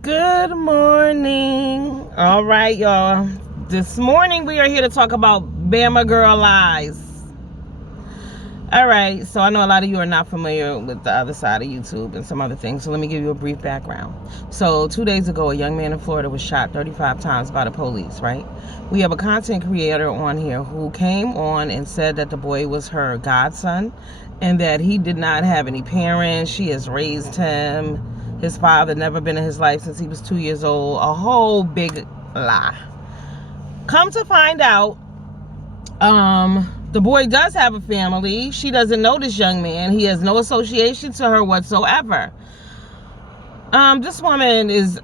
Good morning. All right, y'all. This morning we are here to talk about Bama Girl lies. All right, so I know a lot of you are not familiar with the other side of YouTube and some other things, so let me give you a brief background. So 2 days ago, a young man in Florida was shot 35 times by the police, right? We have a content creator on here who came on and said that the boy was her godson and that he did not have any parents. She has raised him. His father never been in his life since he was 2 years old. A whole big lie. Come to find out, the boy does have a family. She doesn't know this young man. He has no association to her whatsoever. This woman is,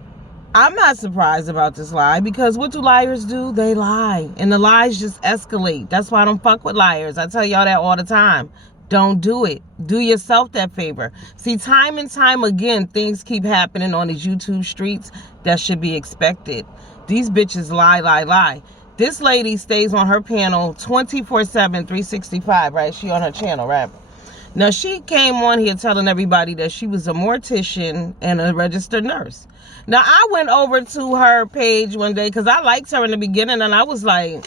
I'm not surprised about this lie, because what do liars do? They lie. And the lies just escalate. That's why I don't fuck with liars. I tell y'all that all the time. Don't do it. Do yourself that favor. See, time and time again, things keep happening on these YouTube streets that should be expected. These bitches lie. This lady stays on her panel 24/7, 365, right? She on her channel, right? Now, she came on here telling everybody that she was a mortician and a registered nurse. Now, I went over to her page one day because I liked her in the beginning, and I was like,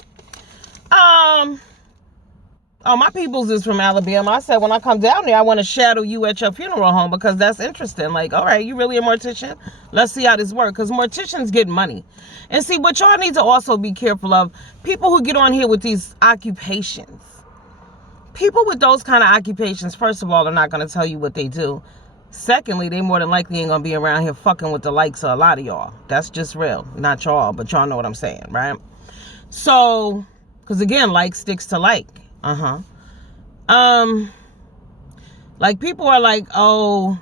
oh, my peoples is from Alabama. I said, when I come down there, I want to shadow you at your funeral home, because that's interesting. Like, all right, you really a mortician? Let's see how this works, because morticians get money. And see, what y'all need to also be careful of, people who get on here with these occupations. People with those kind of occupations, first of all, are not going to tell you what they do. Secondly, they more than likely ain't going to be around here fucking with the likes of a lot of y'all. That's just real. Not y'all, but y'all know what I'm saying, right? So, because again, like sticks to like. Like, people are like, oh,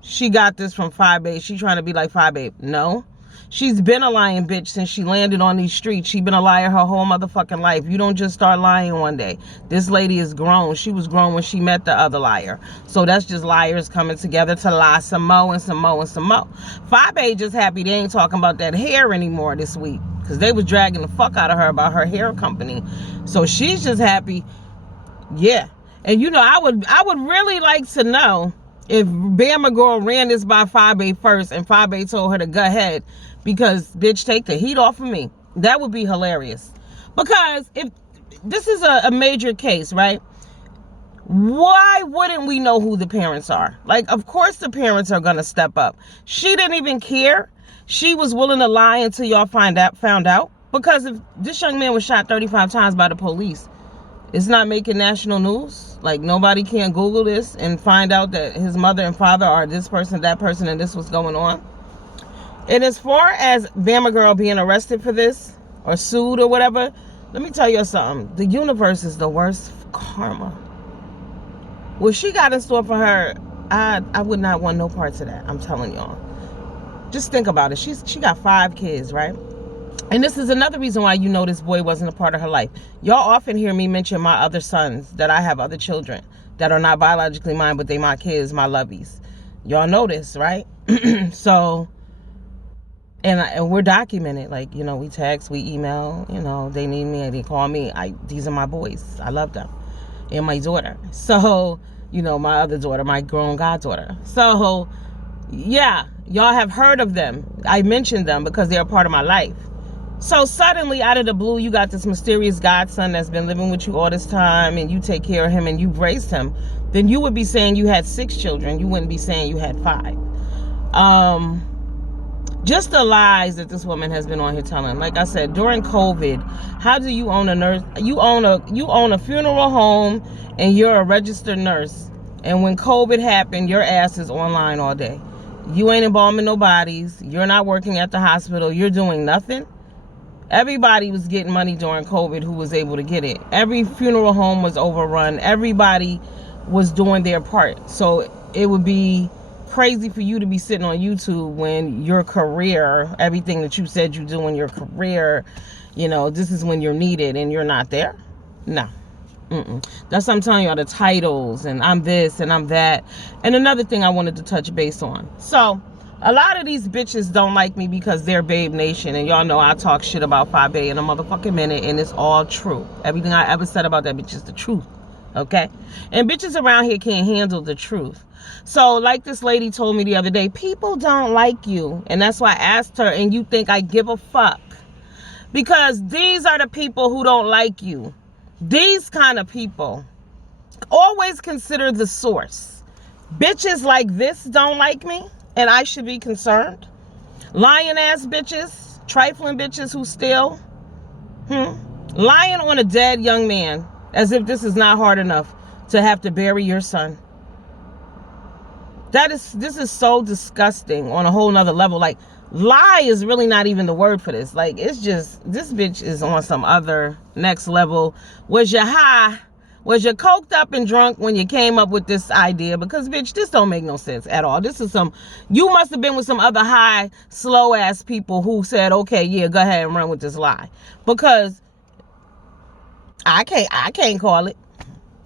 she got this from 5 She trying to be like 5 No. She's been a lying bitch since she landed on these streets. She's been a liar her whole motherfucking life. You don't just start lying one day. This lady is grown. She was grown when she met the other liar. So that's just liars coming together to lie some more and some more and some more. 5 just happy they ain't talking about that hair anymore this week, because they was dragging the fuck out of her about her hair company. So she's just happy. Yeah. And you know, I would really like to know if Bama Girl ran this by 5 first and 5 told her to go ahead, because bitch, take the heat off of me. That would be hilarious. Because if this is a major case, right? Why wouldn't we know who the parents are? Like, of course the parents are gonna step up. She didn't even care. She was willing to lie until y'all found out. Because if this young man was shot 35 times by the police, it's not making national news. Like, nobody can Google this and find out that his mother and father are this person, that person, and this was going on. And as far as Bama Girl being arrested for this or sued or whatever, let me tell you something. The universe is the worst karma. What she got in store for her, I would not want no parts of that. I'm telling y'all. Just think about it. She got 5 kids, right? And this is another reason why you know this boy wasn't a part of her life. Y'all often hear me mention my other sons, that I have other children that are not biologically mine, but they my kids, my lovies. Y'all know this, right? So, and we're documented. Like, you know, we text, we email, you know, they need me, they call me. These are my boys. I love them. And my daughter. So, you know, my other daughter, my grown goddaughter. So, yeah, y'all have heard of them. I mentioned them because they're a part of my life. So suddenly, out of the blue, you got this mysterious godson that's been living with you all this time, and you take care of him and you've raised him. Then you would be saying you had 6 children. You wouldn't be saying you had 5. Just the lies that this woman has been on here telling. Like I said, during COVID, how do you own a nurse? You own a funeral home, and you're a registered nurse. And when COVID happened, your ass is online all day. You ain't embalming no bodies. You're not working at the hospital. You're doing nothing. Everybody was getting money during COVID who was able to get it. Every funeral home was overrun. Everybody was doing their part. So it would be crazy for you to be sitting on YouTube when your career, everything that you said you do in your career, you know, this is when you're needed and you're not there. No. That's what I'm telling you, all the titles and I'm this and I'm that. And another thing I wanted to touch base on. So, a lot of these bitches don't like me because they're Babe Nation. And y'all know I talk shit about 5 in a motherfucking minute. And it's all true. Everything I ever said about that bitch is the truth. Okay? And bitches around here can't handle the truth. So like this lady told me the other day, people don't like you. And that's why I asked her, and you think I give a fuck? Because these are the people who don't like you. These kind of people. Always consider the source. Bitches like this don't like me, and I should be concerned. Lying ass bitches, trifling bitches who steal. Lying on a dead young man as if this is not hard enough to have to bury your son. This is so disgusting on a whole nother level. Like, lie is really not even the word for this. Like, it's just, this bitch is on some other next level. Was you high? Was you coked up and drunk when you came up with this idea? Because, bitch, this don't make no sense at all. This is you must have been with some other high, slow ass people who said, okay, yeah, go ahead and run with this lie. Because I can't call it.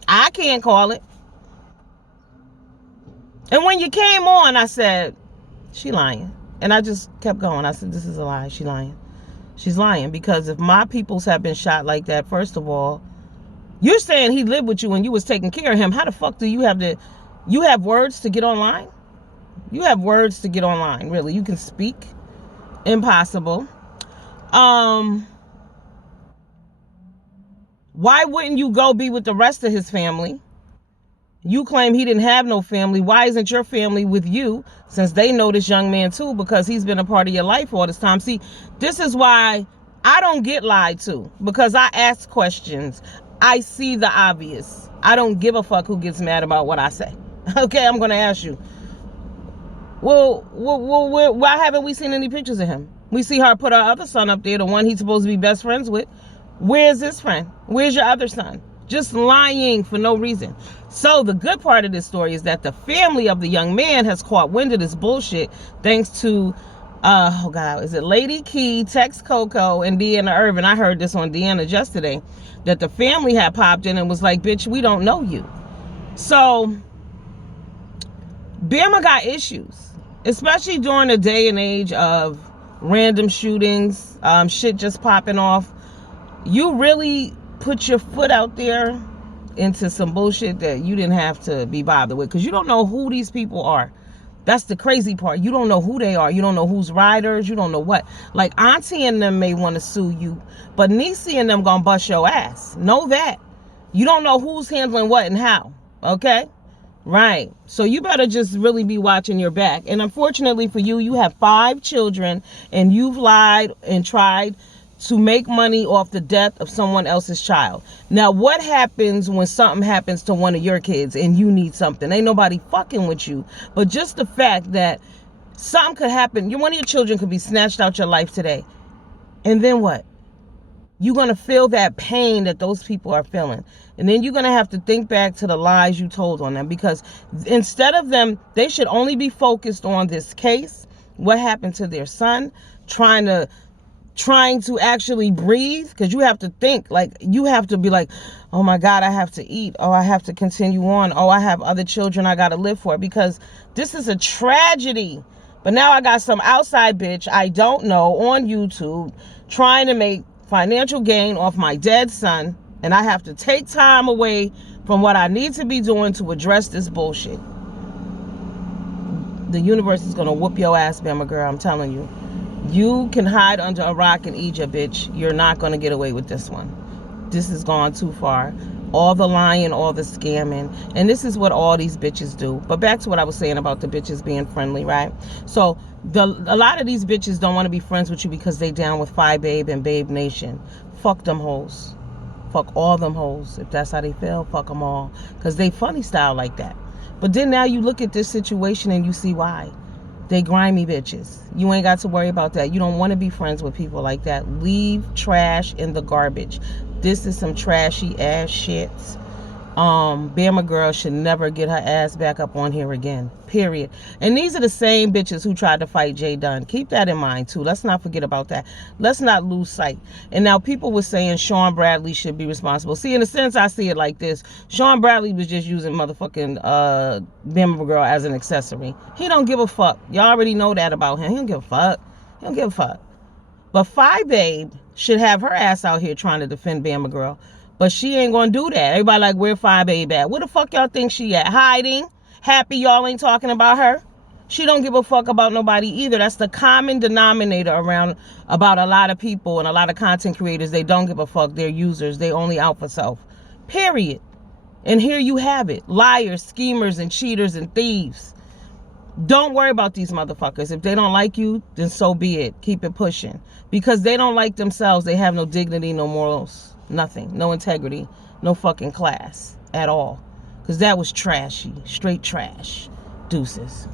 I can't call it. And when you came on, I said, she lying. And I just kept going. I said, this is a lie. She lying. She's lying. Because if my peoples have been shot like that, first of all, you're saying he lived with you and you was taking care of him. How the fuck do you have words to get online? You have words to get online, really. You can speak. Impossible. Why wouldn't you go be with the rest of his family? You claim he didn't have no family. Why isn't your family with you? Since they know this young man too, because he's been a part of your life all this time. See, this is why I don't get lied to, because I ask questions. I see the obvious. I don't give a fuck who gets mad about what I say. Okay, I'm going to ask you. Well, why haven't we seen any pictures of him? We see her put her other son up there, the one he's supposed to be best friends with. Where's this friend? Where's your other son? Just lying for no reason. So the good part of this story is that the family of the young man has caught wind of this bullshit thanks to, oh God, is it Lady Key, Tex Coco, and Deanna Irvin? I heard this on Deanna yesterday, that the family had popped in and was like, bitch, we don't know you. So Bama got issues, especially during the day and age of random shootings, shit just popping off. You really put your foot out there into some bullshit that you didn't have to be bothered with, because you don't know who these people are. That's the crazy part. You don't know who they are. You don't know who's riders. You don't know what. Like, Auntie and them may want to sue you, but Niecy and them gonna bust your ass. Know that. You don't know who's handling what and how. Okay? Right. So you better just really be watching your back. And unfortunately for you, you have 5 children and you've lied and tried to make money off the death of someone else's child. Now, what happens when something happens to one of your kids and you need something? Ain't nobody fucking with you. But just the fact that something could happen, one of your children could be snatched out your life today. And then what? You're going to feel that pain that those people are feeling. And then you're going to have to think back to the lies you told on them. Because instead of them, they should only be focused on this case, what happened to their son, trying to actually breathe, because you have to think, like, you have to be like, oh my God, I have to eat. Oh, I have to continue on. Oh, I have other children I got to live for, because this is a tragedy. But now I got some outside bitch I don't know on YouTube trying to make financial gain off my dead son, and I have to take time away from what I need to be doing to address this bullshit. The universe is going to whoop your ass, Bama girl, I'm telling you. You can hide under a rock in Egypt, bitch. You're not going to get away with this one. This has gone too far. All the lying, all the scamming. And this is what all these bitches do. But back to what I was saying about the bitches being friendly, right? So a lot of these bitches don't want to be friends with you because they down with Phi Babe and Babe Nation. Fuck them hoes. Fuck all them hoes. If that's how they feel, fuck them all. Because they funny style like that. But then now you look at this situation and you see why. They grimy bitches. You ain't got to worry about that. You don't want to be friends with people like that. Leave trash in the garbage. This is some trashy ass shit. Bama girl should never get her ass back up on here again. Period. And these are the same bitches who tried to fight Jay Dunn. Keep that in mind too. Let's not forget about that. Let's not lose sight. And now people were saying Sean Bradley should be responsible. See, in a sense, I see it like this. Sean Bradley was just using motherfucking Bama girl as an accessory. He don't give a fuck. Y'all already know that about him. He don't give a fuck. He don't give a fuck. But Phi Babe should have her ass out here trying to defend Bama girl. But she ain't gonna do that. Everybody like, where 5 Babe at? Where the fuck y'all think she at? Hiding? Happy y'all ain't talking about her? She don't give a fuck about nobody either. That's the common denominator around about a lot of people and a lot of content creators. They don't give a fuck. They're users. They only out for self. Period. And here you have it. Liars, schemers, and cheaters and thieves. Don't worry about these motherfuckers. If they don't like you, then so be it. Keep it pushing. Because they don't like themselves. They have no dignity, no morals, nothing. No integrity, no fucking class at all. Because that was trashy. Straight trash. Deuces.